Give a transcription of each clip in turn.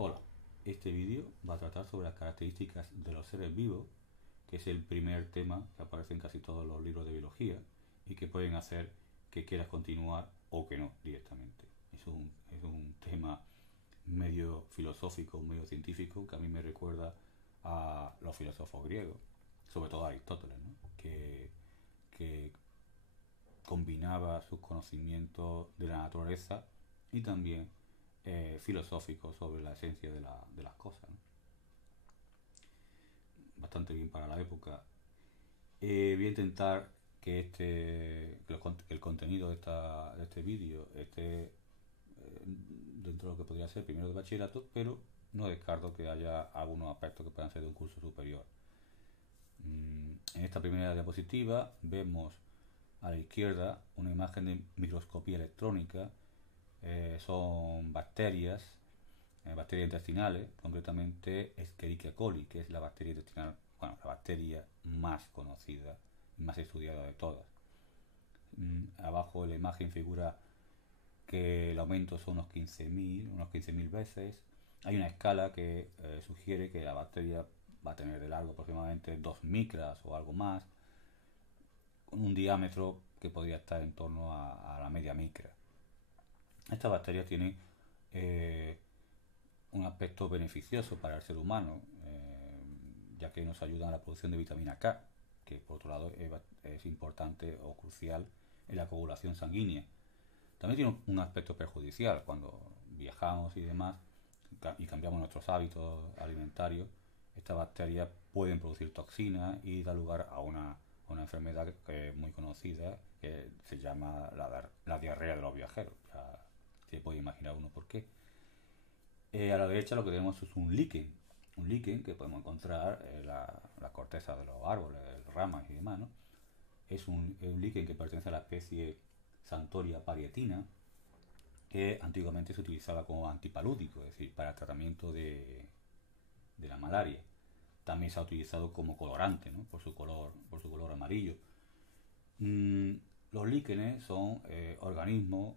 Hola, este vídeo va a tratar sobre las características de los seres vivos, que es el primer tema que aparece en casi todos los libros de biología y que pueden hacer que quieras continuar o que no directamente. Es un tema medio filosófico, medio científico, que a mí me recuerda a los filósofos griegos, sobre todo a Aristóteles, ¿no? que combinaba sus conocimientos de la naturaleza y también filosóficos sobre la esencia de las cosas, ¿no? Bastante bien para la época. Voy a intentar que el contenido de este vídeo esté dentro de lo que podría ser primero de bachillerato, pero no descarto que haya algunos aspectos que puedan ser de un curso superior. En esta primera diapositiva vemos a la izquierda una imagen de microscopía electrónica. Son bacterias intestinales, concretamente Escherichia coli, que es la bacteria intestinal, bueno, la bacteria más conocida y más estudiada de todas. Abajo en la imagen figura que el aumento son unos 15.000 veces. Hay una escala que sugiere que la bacteria va a tener de largo aproximadamente 2 micras o algo más, con un diámetro que podría estar en torno a la media micra. Estas bacterias tienen eh, un aspecto beneficioso para el ser humano, ya que nos ayudan a la producción de vitamina K, que por otro lado es importante o crucial en la coagulación sanguínea. También tiene un aspecto perjudicial cuando viajamos y demás y cambiamos nuestros hábitos alimentarios. Estas bacterias pueden producir toxinas y dar lugar a una enfermedad que es muy conocida, que se llama la diarrea de los viajeros. Ya se puede imaginar uno por qué. A la derecha lo que tenemos es un líquen que podemos encontrar en la corteza de los árboles, ramas y demás, ¿no? Es un líquen que pertenece a la especie Santoria parietina, que antiguamente se utilizaba como antipalúdico, es decir, para el tratamiento de la malaria. También se ha utilizado como colorante, ¿no? Por su color amarillo. Mm, los líquenes son organismos,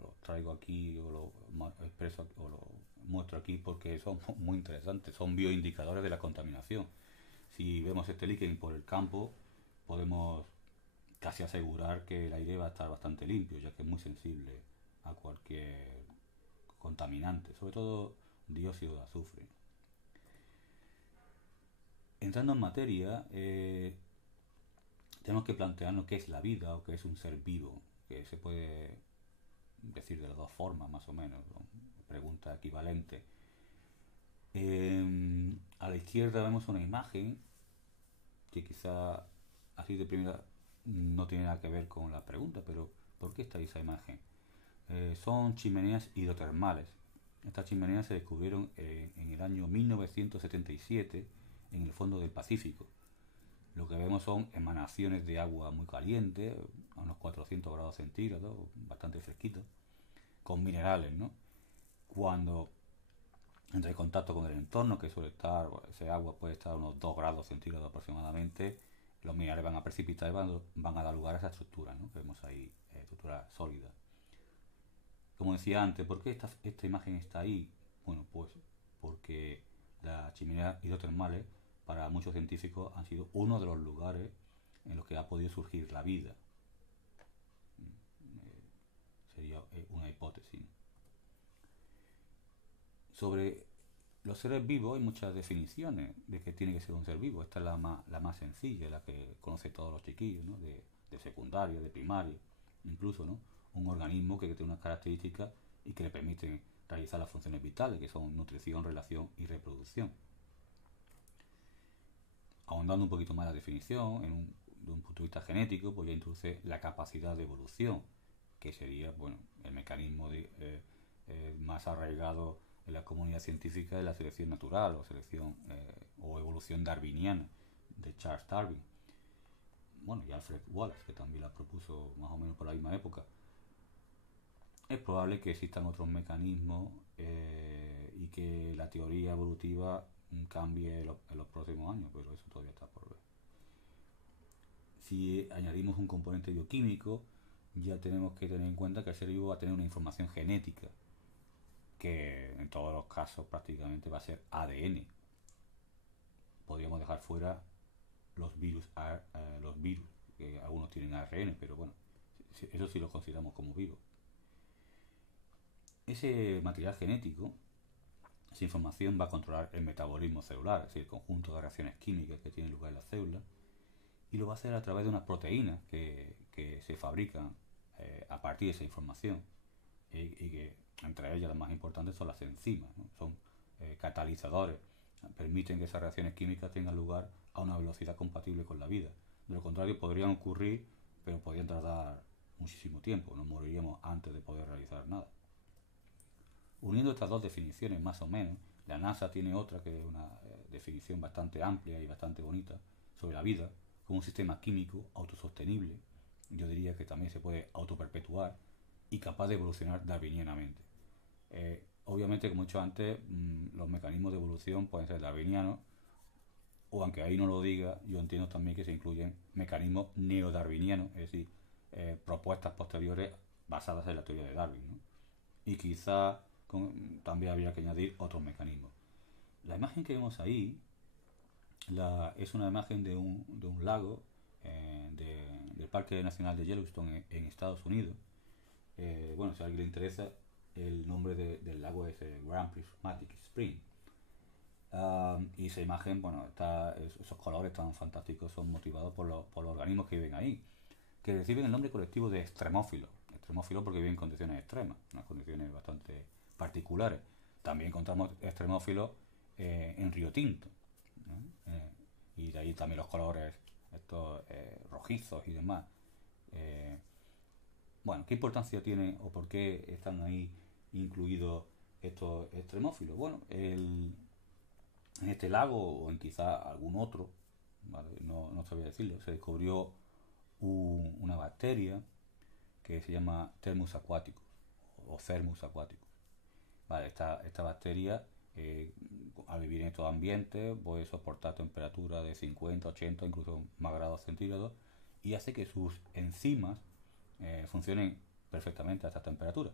los traigo aquí o los expreso o los muestro aquí porque son muy interesantes, son bioindicadores de la contaminación. Si vemos este líquen por el campo, podemos casi asegurar que el aire va a estar bastante limpio, ya que es muy sensible a cualquier contaminante, sobre todo dióxido de azufre. Entrando en materia, tenemos que plantearnos qué es la vida o qué es un ser vivo, que se puede decir de las dos formas más o menos, ¿no? Pregunta equivalente. A la izquierda vemos una imagen que quizá así de primera no tiene nada que ver con la pregunta, pero ¿por qué está esa imagen? Son chimeneas hidrotermales. Estas chimeneas se descubrieron en el año 1977 en el fondo del Pacífico. Lo que vemos son emanaciones de agua muy caliente, a unos 400 grados centígrados, bastante fresquito, con minerales, ¿no? Cuando entra en contacto con el entorno, que suele estar, ese agua puede estar a unos 2 grados centígrados aproximadamente, los minerales van a precipitar y van a dar lugar a esa estructura, ¿no? Que vemos ahí, estructura sólida. Como decía antes, ¿por qué esta imagen está ahí? Bueno, pues porque las chimeneas hidrotermales para muchos científicos han sido uno de los lugares en los que ha podido surgir la vida. Sería una hipótesis. Sobre los seres vivos hay muchas definiciones de qué tiene que ser un ser vivo. Esta es la más sencilla, la que conoce todos los chiquillos, ¿no? De secundaria, de primaria, incluso, ¿no? Un organismo que tiene unas características y que le permiten realizar las funciones vitales, que son nutrición, relación y reproducción. Ahondando un poquito más la definición, de un punto de vista genético, pues ya introduce la capacidad de evolución, que sería, bueno, el mecanismo más arraigado en la comunidad científica de la selección natural o selección o evolución darwiniana de Charles Darwin. Bueno, y Alfred Wallace, que también la propuso más o menos por la misma época. Es probable que existan otros mecanismos y que la teoría evolutiva cambie en los próximos años, pero eso todavía está por ver. Si añadimos un componente bioquímico, ya tenemos que tener en cuenta que el ser vivo va a tener una información genética. que en todos los casos prácticamente va a ser ADN. Podríamos dejar fuera los virus, que algunos tienen ARN, pero bueno, eso sí lo consideramos como vivos. Ese material genético, esa información va a controlar el metabolismo celular, es decir, el conjunto de reacciones químicas que tienen lugar en las células, y lo va a hacer a través de unas proteínas que se fabrican a partir de esa información, y que entre ellas las más importantes son las enzimas, ¿no? Son catalizadores, permiten que esas reacciones químicas tengan lugar a una velocidad compatible con la vida. De lo contrario, podrían ocurrir, pero podrían tardar muchísimo tiempo, nos moriríamos antes de poder realizar nada. Uniendo estas dos definiciones más o menos, la NASA tiene otra que es una definición bastante amplia y bastante bonita sobre la vida como un sistema químico autosostenible. Yo diría que también se puede autoperpetuar y capaz de evolucionar darwinianamente. Obviamente, como he dicho antes, los mecanismos de evolución pueden ser darwinianos, o aunque ahí no lo diga, yo entiendo también que se incluyen mecanismos neodarwinianos, es decir, propuestas posteriores basadas en la teoría de Darwin, ¿no? Y quizá también habría que añadir otros mecanismos. La imagen que vemos ahí es una imagen de un lago del Parque Nacional de Yellowstone en Estados Unidos. Bueno, si a alguien le interesa, el nombre del lago es Grand Prismatic Spring. Y esa imagen, bueno, esos colores tan fantásticos son motivados por los organismos que viven ahí, que reciben el nombre colectivo de extremófilos. Extremófilos porque viven en condiciones extremas, unas condiciones bastante particulares. También encontramos extremófilos en Río Tinto, ¿no? Y de ahí también los colores estos rojizos y demás. Eh, bueno, ¿qué importancia tiene o por qué están ahí incluidos estos extremófilos? Bueno, en este lago o en quizá algún otro, ¿vale? No sabría decirlo, se descubrió una bacteria que se llama Thermus aquaticus o Thermus aquaticus. Vale, esta bacteria, al vivir en estos ambientes, puede soportar temperaturas de 50, 80, incluso más grados centígrados, y hace que sus enzimas funcionen perfectamente a esta temperatura.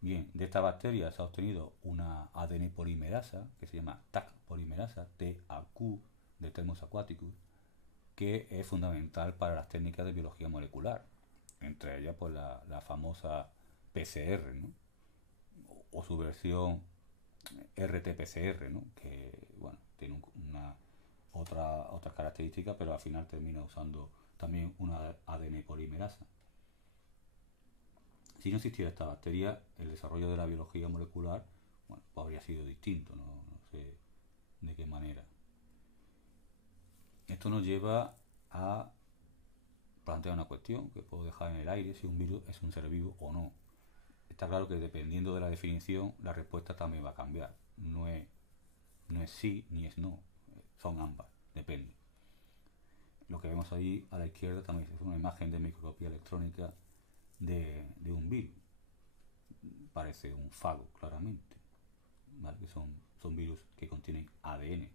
Bien, de esta bacteria se ha obtenido una ADN polimerasa que se llama TAC polimerasa, TAQ, de Thermus aquaticus, que es fundamental para las técnicas de biología molecular, entre ellas pues la famosa PCR, ¿no? O su versión RT-PCR, ¿no? Que bueno, tiene otras características, pero al final termina usando también una ADN polimerasa. Si no existiera esta bacteria, el desarrollo de la biología molecular, bueno, pues habría sido distinto, no sé de qué manera. Esto nos lleva a plantear una cuestión que puedo dejar en el aire: si un virus es un ser vivo o no. Está claro que dependiendo de la definición, la respuesta también va a cambiar. No es sí ni es no, son ambas, depende. Lo que vemos ahí a la izquierda también es una imagen de microscopía electrónica de un virus. Parece un fago, claramente, ¿vale? Que son virus que contienen ADN.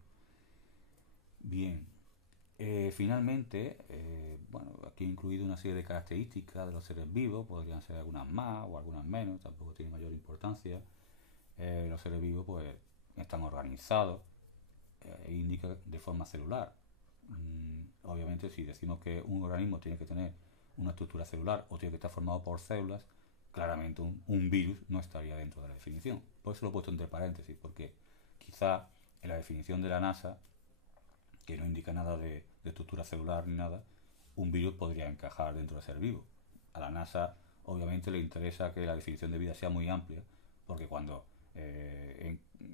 Bien, finalmente, bueno, aquí he incluido una serie de características de los seres vivos, podrían ser algunas más o algunas menos, tampoco tiene mayor importancia. Los seres vivos pues están organizados e indican de forma celular. Obviamente, si decimos que un organismo tiene que tener una estructura celular o tiene que estar formado por células, claramente un virus no estaría dentro de la definición. Por eso lo he puesto entre paréntesis, porque quizá en la definición de la NASA, que no indica nada de estructura celular ni nada, un virus podría encajar dentro de ser vivo. A la NASA obviamente le interesa que la definición de vida sea muy amplia, porque cuando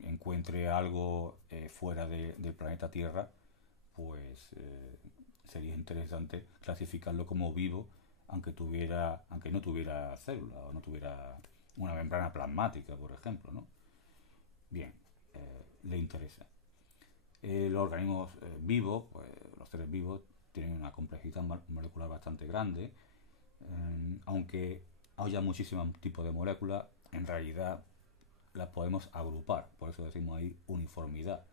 encuentre algo fuera del planeta Tierra, pues sería interesante clasificarlo como vivo, aunque no tuviera célula o no tuviera una membrana plasmática, por ejemplo, ¿no? Bien, le interesa. Los organismos vivos, pues, los seres vivos, tienen una complejidad molecular bastante grande. Aunque haya muchísimos tipos de moléculas, en realidad las podemos agrupar, por eso decimos ahí uniformidad.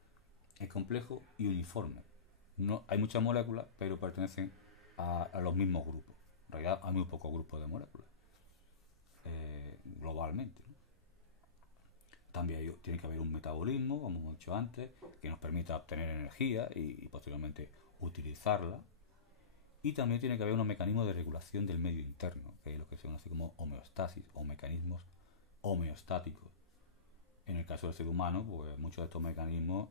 Es complejo y uniforme. No, hay muchas moléculas, pero pertenecen a los mismos grupos. En realidad hay muy pocos grupos de moléculas globalmente, ¿no? También tiene que haber un metabolismo, como hemos dicho antes, que nos permita obtener energía y posteriormente utilizarla. Y también tiene que haber unos mecanismos de regulación del medio interno, que es lo que se conoce como homeostasis o mecanismos homeostáticos. En el caso del ser humano, pues muchos de estos mecanismos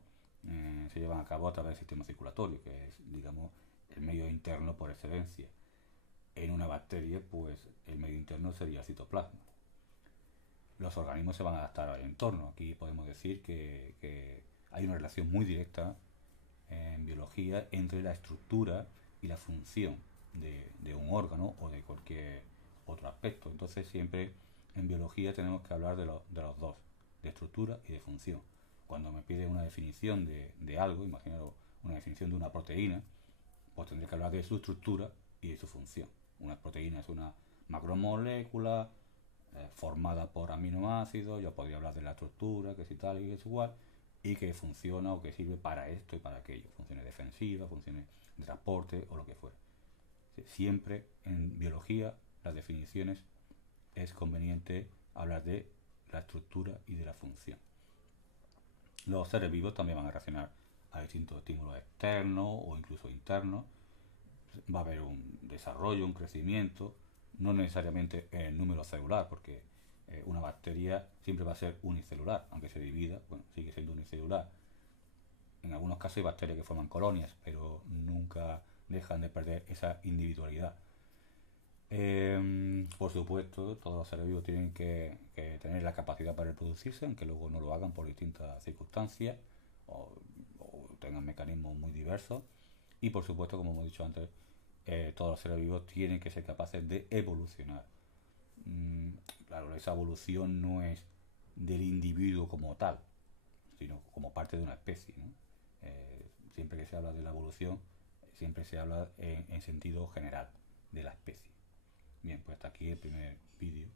se llevan a cabo a través del sistema circulatorio, que es, digamos, el medio interno por excelencia. En una bacteria, pues el medio interno sería el citoplasma. Los organismos se van a adaptar al entorno. Aquí podemos decir que hay una relación muy directa en biología entre la estructura y la función de un órgano o de cualquier otro aspecto. Entonces siempre en biología tenemos que hablar de los dos, de estructura y de función. Cuando me pide una definición de algo, imaginaros una definición de una proteína, pues tendré que hablar de su estructura y de su función. Una proteína es una macromolécula formada por aminoácidos. Yo podría hablar de la estructura, que si tal y que es igual, y que funciona o que sirve para esto y para aquello, funciones defensivas, funciones de transporte o lo que fuera. Siempre en biología las definiciones es conveniente hablar de la estructura y de la función. Los seres vivos también van a reaccionar a distintos estímulos externos o incluso internos. Va a haber un desarrollo, un crecimiento, no necesariamente en el número celular, porque una bacteria siempre va a ser unicelular, aunque se divida, bueno, sigue siendo unicelular. En algunos casos hay bacterias que forman colonias, pero nunca dejan de perder esa individualidad. Por supuesto, todos los seres vivos tienen que tener la capacidad para reproducirse, aunque luego no lo hagan por distintas circunstancias o tengan mecanismos muy diversos. Y por supuesto, como hemos dicho antes, todos los seres vivos tienen que ser capaces de evolucionar. Claro, esa evolución no es del individuo como tal, sino como parte de una especie, ¿no? Siempre que se habla de la evolución, siempre se habla en sentido general de la especie. Bien, pues hasta aquí el primer vídeo.